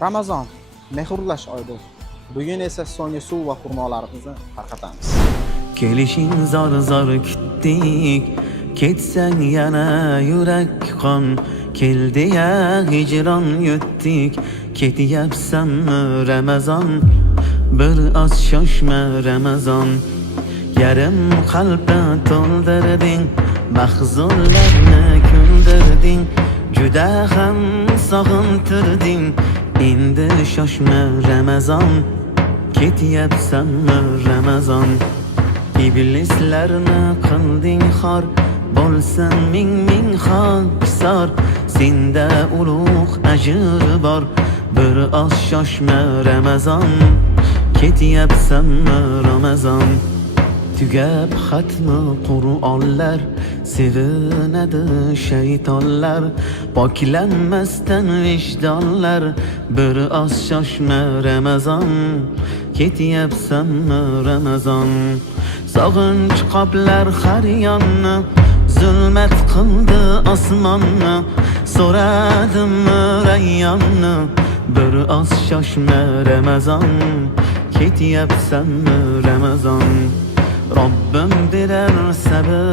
Ramazon mehrlash oydir. Bugun esa so'nggi suv va xurmolarimizni tarqatamiz. Kelishing zor zor kutdik, ketsang yana yurak qon. Keldi ya hijron yutdik, ketyapsanmi Ramazon? Bir oz shoshma Ramazon. Yarim qalbni to'ldirding, mahzunlarni kuldirding, juda ham sog'intirding. Endi shoshma Ramazon, ketyapsanmi Ramazon? İblislarni qilding xor, bo'lsin ming ming xokisor. Senda ulug' ajr bor, bir oz shoshma Ramazon, ketyapsanmi Ramazon? Tugab xatmi Qur'onlar, sevinadi shaytonlar, poklanmasdan vijdonlar. Bir oz shoshma Ramazon, ketyapsanmi Ramazon? Sog'inch qoplar har yonni, zulmat qildi osmonni. So'radim rayyonni, bir oz shoshma Ramazon, ketyapsanmi Ramazon? Robbim berar sabr.